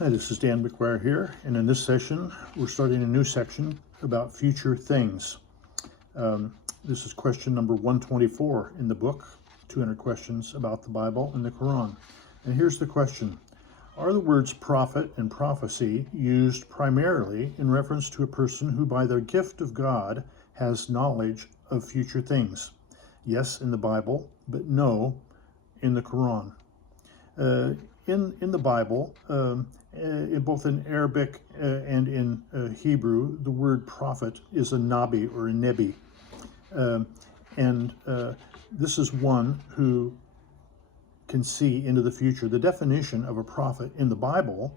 Hi, this is Dan McGuire here, and in this session, we're starting a new section about future things. This is question number 124 in the book, 200 questions about the Bible and the Qur'an. And here's the question. Are the words prophet and prophecy used primarily in reference to a person who by the gift of God has knowledge of future things? Yes, in the Bible, but no, in the Qur'an. In the Bible, both in Arabic and in Hebrew, the word prophet is a nabi or a nebi. This is one who can see into the future. The definition of a prophet in the Bible,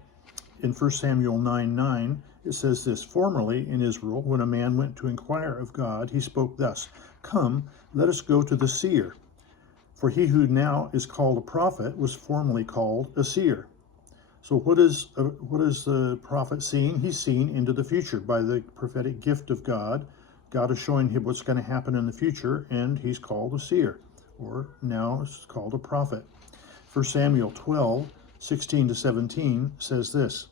in 1 Samuel 9:9, it says this: Formerly in Israel, when a man went to inquire of God, he spoke thus, Come, let us go to the seer. For he who now is called a prophet was formerly called a seer. So what is the prophet seeing? He's seeing into the future by the prophetic gift of God. God is showing him what's going to happen in the future, and he's called a seer, or now it's called a prophet. 1 Samuel 12:16-17 says this,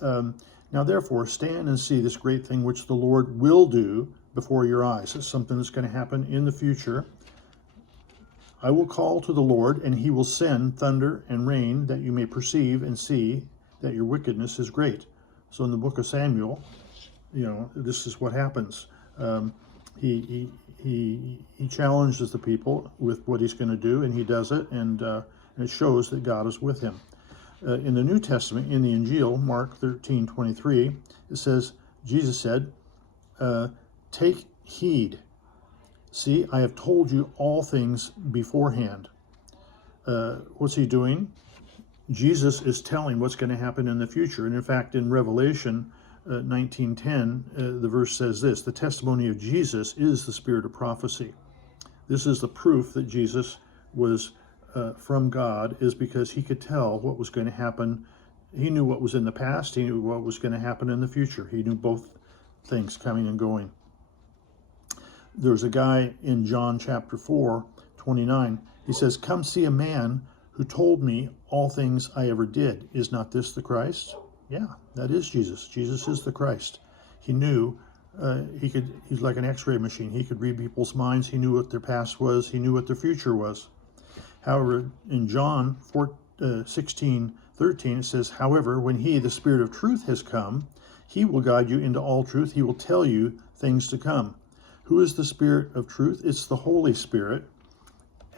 Now therefore stand and see this great thing which the Lord will do before your eyes. It's something that's going to happen in the future. I will call to the Lord, and he will send thunder and rain, that you may perceive and see that your wickedness is great. So in the book of Samuel, this is what happens. He challenges the people with what he's going to do, and he does it, and it shows that God is with him. In the New Testament, in the Injil, Mark 13:23, it says, Jesus said, Take heed. See, I have told you all things beforehand. What's he doing? Jesus is telling what's going to happen in the future. And in fact, in Revelation 19:10, the verse says this, The testimony of Jesus is the spirit of prophecy. This is the proof that Jesus was from God, is because he could tell what was going to happen. He knew what was in the past. He knew what was going to happen in the future. He knew both things coming and going. There's a guy in John chapter 4:29. He says, Come see a man who told me all things I ever did. Is not this the Christ? Yeah, that is Jesus. Jesus is the Christ. He knew, he's like an x-ray machine. He could read people's minds. He knew what their past was. He knew what their future was. However, in John 16:13, it says, However, when he, the Spirit of truth, has come, he will guide you into all truth. He will tell you things to come. Who is the Spirit of truth? It's the Holy Spirit,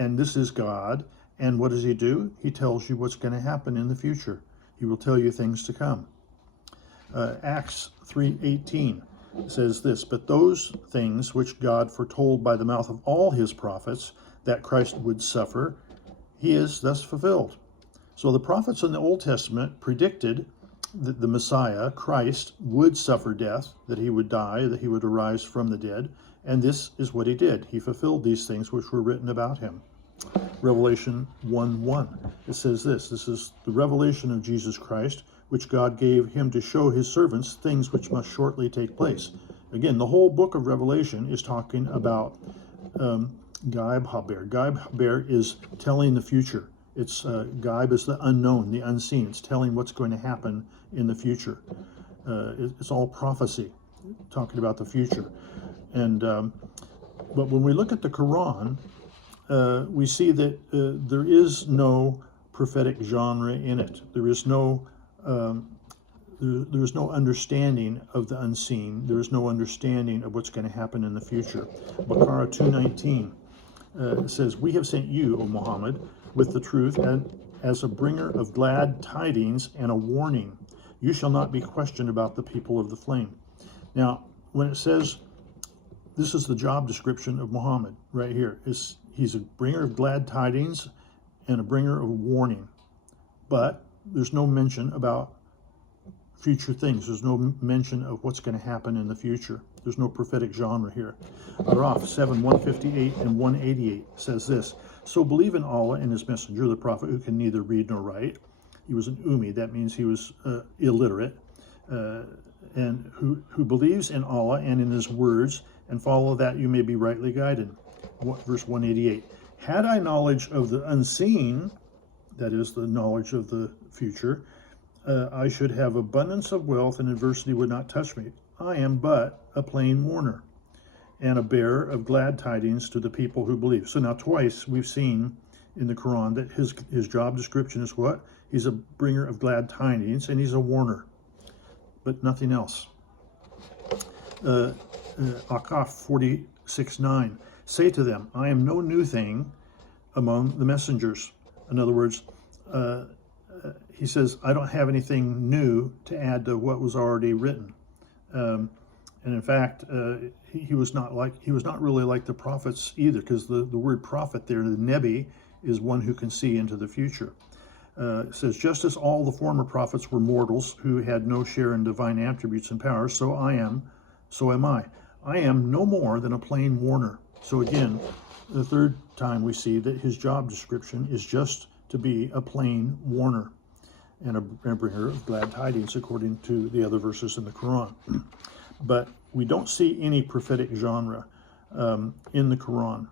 and this is God. And what does he do? He tells you what's going to happen in the future. He will tell you things to come. Acts 3:18 says this, But those things which God foretold by the mouth of all his prophets, that Christ would suffer, he is thus fulfilled. So the prophets in the Old Testament predicted that the Messiah, Christ, would suffer death, that he would die, that he would arise from the dead. And this is what he did. He fulfilled these things which were written about him. Revelation 1:1. It says this is the revelation of Jesus Christ, which God gave him to show his servants things which must shortly take place. Again, the whole book of Revelation is talking about Gaib Haber. Gaib Haber is telling the future. It's Gaib is the unknown, the unseen. It's telling what's going to happen in the future. It's all prophecy, talking about the future. And but when we look at the Quran, we see that there is no prophetic genre in it. There is no understanding of the unseen. There is no understanding of what's going to happen in the future. Baqarah 2:19 says, We have sent you, O Muhammad, with the truth and as a bringer of glad tidings and a warning. You shall not be questioned about the people of the flame. Now, when it says, this is the job description of Muhammad right here. He's a bringer of glad tidings and a bringer of warning. But there's no mention about future things. There's no mention of what's going to happen in the future. There's no prophetic genre here. Araf 7:158 and 188 says this, So believe in Allah and his messenger, the prophet who can neither read nor write. He was an ummi. That means he was illiterate. And who believes in Allah and in his words, and follow that you may be rightly guided. Verse 188. Had I knowledge of the unseen, that is the knowledge of the future, I should have abundance of wealth and adversity would not touch me. I am but a plain mourner and a bearer of glad tidings to the people who believe. So now twice we've seen in the Quran that his job description is what? He's a bringer of glad tidings and he's a warner, but nothing else. Akaf 46:9. Say to them, I am no new thing among the messengers. In other words, he says, I don't have anything new to add to what was already written. And in fact, he was not really like the prophets either, because the word prophet there, the Nebi, is one who can see into the future. It says, just as all the former prophets were mortals who had no share in divine attributes and powers, so am I. I am no more than a plain warner. So again, the third time we see that his job description is just to be a plain warner and a bringer of glad tidings, according to the other verses in the Quran. But we don't see any prophetic genre in the Quran.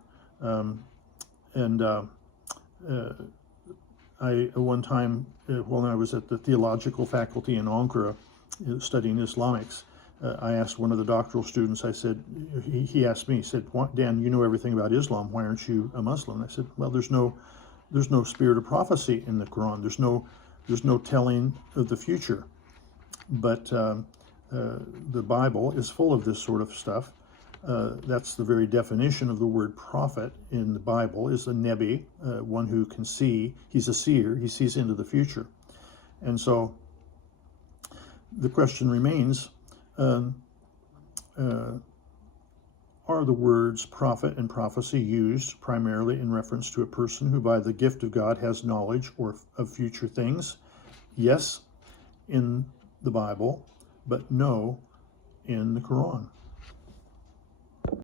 I one time, when I was at the theological faculty in Ankara studying Islamics, I asked one of the doctoral students, I said, he asked me, he said, Dan, you know everything about Islam, why aren't you a Muslim? And I said, well, there's no spirit of prophecy in the Quran. There's no telling of the future. But the Bible is full of this sort of stuff. That's the very definition of the word prophet in the Bible, is a Nebi, one who can see. He's a seer. He sees into the future. And so the question remains, are the words prophet and prophecy used primarily in reference to a person who by the gift of God has knowledge of future things? Yes, in the Bible, but no in the Quran.